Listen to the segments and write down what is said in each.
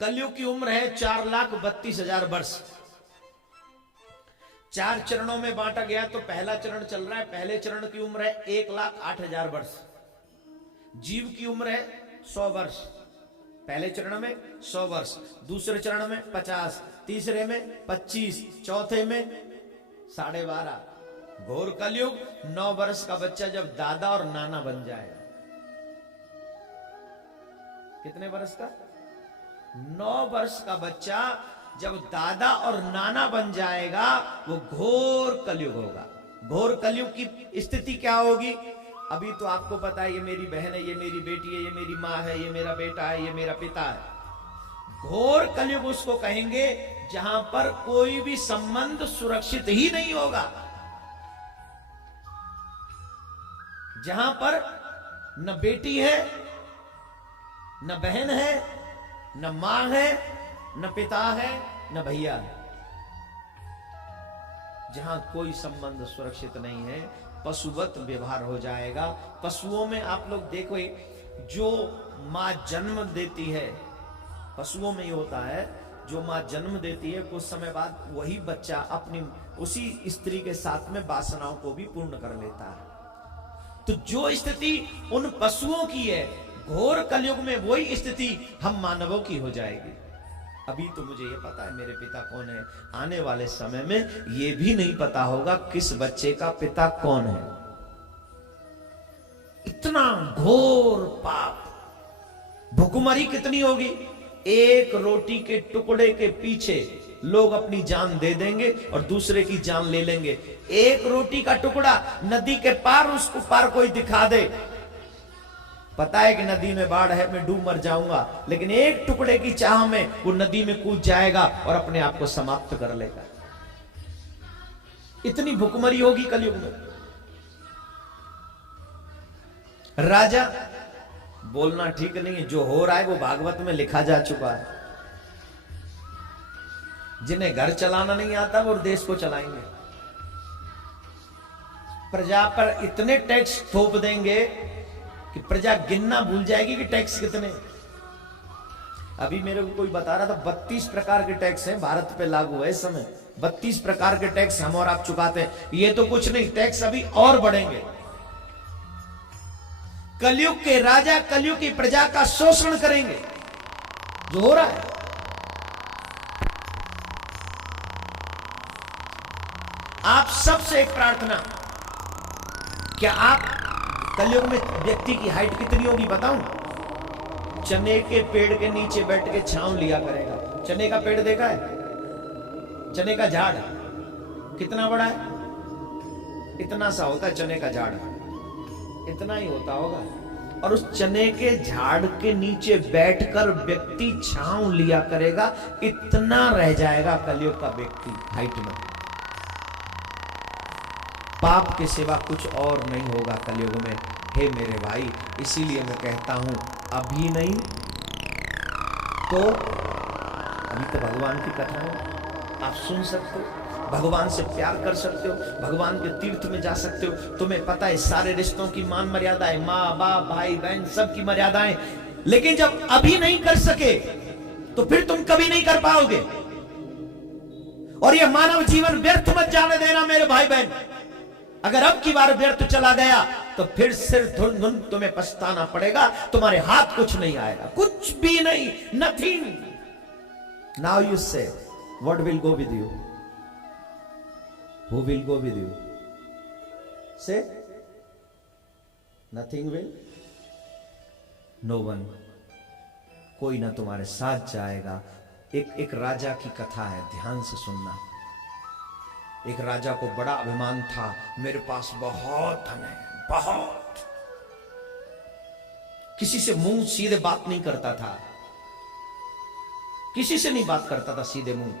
कलयुग की उम्र है 4,32,000 वर्ष। 4 चरणों में बांटा गया। तो पहला चरण चल रहा है, पहले चरण की उम्र है 1,08,000 वर्ष। जीव की उम्र है 100 वर्ष। पहले चरण में 100 वर्ष, दूसरे चरण में 50, तीसरे में 25, चौथे में 12.5। घोर कलयुग। 9 वर्ष का बच्चा जब दादा और नाना बन जाएगा। कितने वर्ष का? 9 वर्ष का बच्चा जब दादा और नाना बन जाएगा, वो घोर कलयुग होगा। घोर कलयुग की स्थिति क्या होगी? अभी तो आपको पता है, ये मेरी बहन है, ये मेरी बेटी है, ये मेरी माँ है, ये मेरा बेटा है, ये मेरा पिता है। घोर कलयुग उसको कहेंगे जहां पर कोई भी संबंध सुरक्षित ही नहीं होगा, जहां पर न बेटी है, न बहन है, न मां है, न पिता है, न भैया है। जहां कोई संबंध सुरक्षित नहीं है, पशुवत व्यवहार हो जाएगा। पशुओं में आप लोग देखो, जो मां जन्म देती है, पशुओं में ही होता है, जो मां जन्म देती है कुछ समय बाद वही बच्चा अपनी उसी स्त्री के साथ में वासनाओं को भी पूर्ण कर लेता है। तो जो स्थिति उन पशुओं की है, घोर कलयुग में वही स्थिति हम मानवों की हो जाएगी। अभी तो मुझे ये पता है मेरे पिता कौन है, आने वाले समय में ये भी नहीं पता होगा किस बच्चे का पिता कौन है। इतना घोर पाप, भुखमरी कितनी होगी। एक रोटी के टुकड़े के पीछे लोग अपनी जान दे देंगे और दूसरे की जान ले लेंगे। एक रोटी का टुकड़ा, नदी के पार, उसको पार कोई दिखा दे, पता है कि नदी में बाढ़ है, मैं डूब मर जाऊंगा, लेकिन एक टुकड़े की चाह में वो नदी में कूद जाएगा और अपने आप को समाप्त कर लेगा। इतनी भुखमरी होगी कलयुग में। राजा बोलना ठीक नहीं है, जो हो रहा है वो भागवत में लिखा जा चुका है। जिन्हें घर चलाना नहीं आता वो देश को चलाएंगे। प्रजा पर इतने टैक्स थोप देंगे कि प्रजा गिनना भूल जाएगी कि टैक्स कितने। अभी मेरे को कोई बता रहा था 32 प्रकार के टैक्स हैं भारत पे लागू है इस समय। 32 प्रकार के टैक्स हम और आप चुकाते हैं। ये तो कुछ नहीं, टैक्स अभी और बढ़ेंगे। कलयुग के राजा कलयुग की प्रजा का शोषण करेंगे, जो हो रहा है। आप सबसे एक प्रार्थना, क्या आप कलयुग में व्यक्ति की हाइट कितनी होगी बताऊं? चने के पेड़ के नीचे बैठ के छांव लिया करेगा। चने का पेड़ देखा है? चने का झाड़ कितना बड़ा है? इतना सा होता है चने का झाड़, इतना ही होता होगा। और उस चने के झाड़ के नीचे बैठकर व्यक्ति छांव लिया करेगा, इतना रह जाएगा कलयुग का व्यक्ति हाइट में। पाप के सिवा कुछ और नहीं होगा कलयुग में, हे मेरे भाई। इसीलिए मैं कहता हूं, अभी नहीं तो अभी तो भगवान की कथा है, आप सुन सकते हो, भगवान से प्यार कर सकते हो, भगवान के तीर्थ में जा सकते हो। तुम्हें पता है सारे रिश्तों की मान मर्यादाएं, माँ बाप भाई बहन सबकी मर्यादाएं। लेकिन जब अभी नहीं कर सके तो फिर तुम कभी नहीं कर पाओगे। और यह मानव जीवन व्यर्थ मत जाने देना मेरे भाई बहन। अगर अब की बार व्यर्थ चला गया तो फिर सिर धुन धुन तुम्हें पछताना पड़ेगा। तुम्हारे हाथ कुछ नहीं आएगा, कुछ भी नहीं, नथिंग। नाउ यू से what will go with you, who will go with you? से नथिंग विल, नो वन। कोई ना तुम्हारे साथ जाएगा। एक राजा की कथा है, ध्यान से सुनना। एक राजा को बड़ा अभिमान था, मेरे पास बहुत धन है, बहुत। किसी से मुंह सीधे बात नहीं करता था, किसी से नहीं बात करता था सीधे मुंह।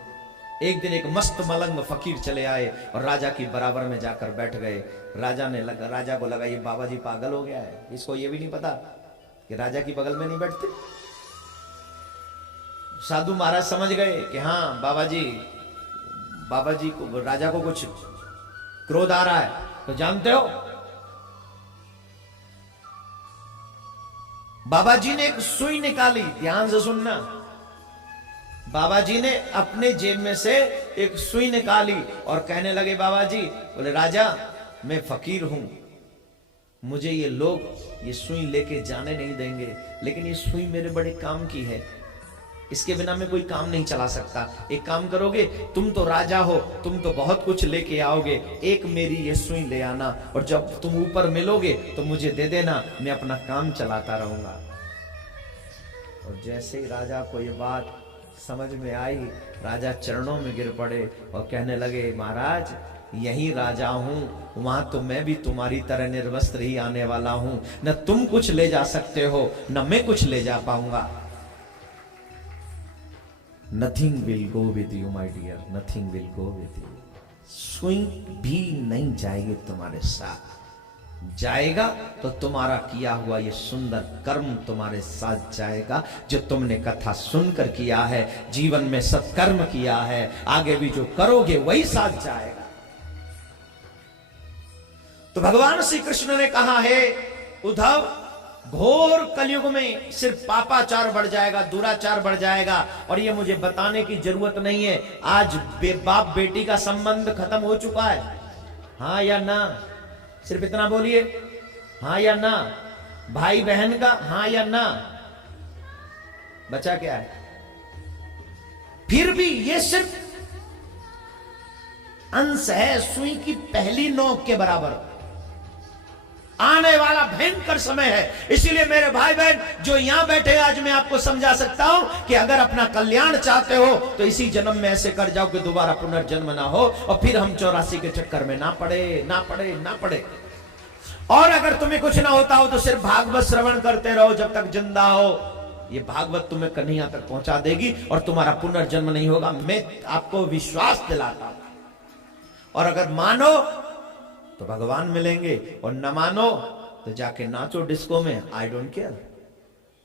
एक दिन एक मस्त मलंग फकीर चले आए और राजा की बराबर में जाकर बैठ गए। राजा को लगा ये बाबा जी पागल हो गया है, इसको ये भी नहीं पता कि राजा की बगल में नहीं बैठते। साधु महाराज समझ गए कि हाँ बाबा जी को, राजा को कुछ क्रोध आ रहा है। तो जानते हो, बाबा जी ने एक सुई निकाली, ध्यान से सुनना। बाबा जी ने अपने जेब में से एक सुई निकाली और कहने लगे बाबा जी, बोले राजा मैं फकीर हूं, मुझे ये लोग ये सुई लेके जाने नहीं देंगे, लेकिन ये सुई मेरे बड़े काम की है, इसके बिना मैं कोई काम नहीं चला सकता। एक काम करोगे, तुम तो राजा हो, तुम तो बहुत कुछ लेके आओगे, एक मेरी ये सुई ले आना और जब तुम ऊपर मिलोगे तो मुझे दे देना, मैं अपना काम चलाता रहूंगा। और जैसे ही राजा को ये बात समझ में आई, राजा चरणों में गिर पड़े और कहने लगे महाराज यही राजा हूं, वहां तो मैं भी तुम्हारी तरह निर्वस्त्र ही आने वाला हूं, न तुम कुछ ले जा सकते हो न मैं कुछ ले जा पाऊंगा। Nothing will go with you, my dear. Nothing will go with you. सुई भी नहीं जाएगी तुम्हारे साथ, जाएगा तो तुम्हारा किया हुआ ये सुंदर कर्म तुम्हारे साथ जाएगा, जो तुमने कथा सुनकर किया है, जीवन में सत्कर्म किया है, आगे भी जो करोगे वही साथ जाएगा। तो भगवान श्री कृष्ण ने कहा है उद्धव, घोर कलयुग में सिर्फ पापाचार बढ़ जाएगा, दुराचार बढ़ जाएगा, और ये मुझे बताने की जरूरत नहीं है, आज बाप बेटी का संबंध खत्म हो चुका है, हाँ या ना? सिर्फ इतना बोलिए, हाँ या ना? भाई बहन का हाँ या ना? बचा क्या है? फिर भी ये सिर्फ अंश है, सुई की पहली नोक के बराबर। आने वाला भयंकर समय है, इसीलिए मेरे भाई बहन जो यहां बैठे, आज मैं आपको समझा सकता हूं कि अगर अपना कल्याण चाहते हो तो इसी जन्म में ऐसे कर जाओ कि दोबारा पुनर्जन्म ना हो और फिर हम 84 के चक्कर में ना पड़े। और अगर तुम्हें कुछ ना होता हो तो सिर्फ भागवत श्रवण करते रहो जब तक जिंदा हो, ये भागवत तुम्हें कन्हैया तक पहुंचा देगी और तुम्हारा पुनर्जन्म नहीं होगा, मैं आपको विश्वास दिलाता हूं। और अगर मानो तो भगवान मिलेंगे और न मानो तो जाके नाचो डिस्को में, आई डोंट केयर।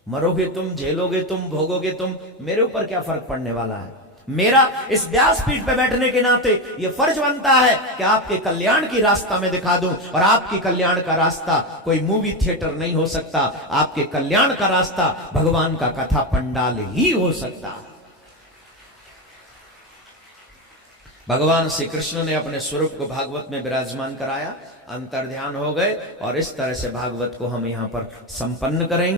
मरोगे तुम, झेलोगे तुम, भोगोगे तुम, मेरे ऊपर क्या फर्क पड़ने वाला है। मेरा इस व्यासपीठ पे बैठने के नाते ये फर्ज बनता है कि आपके कल्याण की रास्ता मैं दिखा दूं, और आपकी कल्याण का रास्ता कोई मूवी थिएटर नहीं हो सकता, आपके कल्याण का रास्ता भगवान का कथा पंडाल ही हो सकता। भगवान श्री कृष्ण ने अपने स्वरूप को भागवत में विराजमान कराया, अंतर्ध्यान हो गए, और इस तरह से भागवत को हम यहां पर संपन्न करेंगे।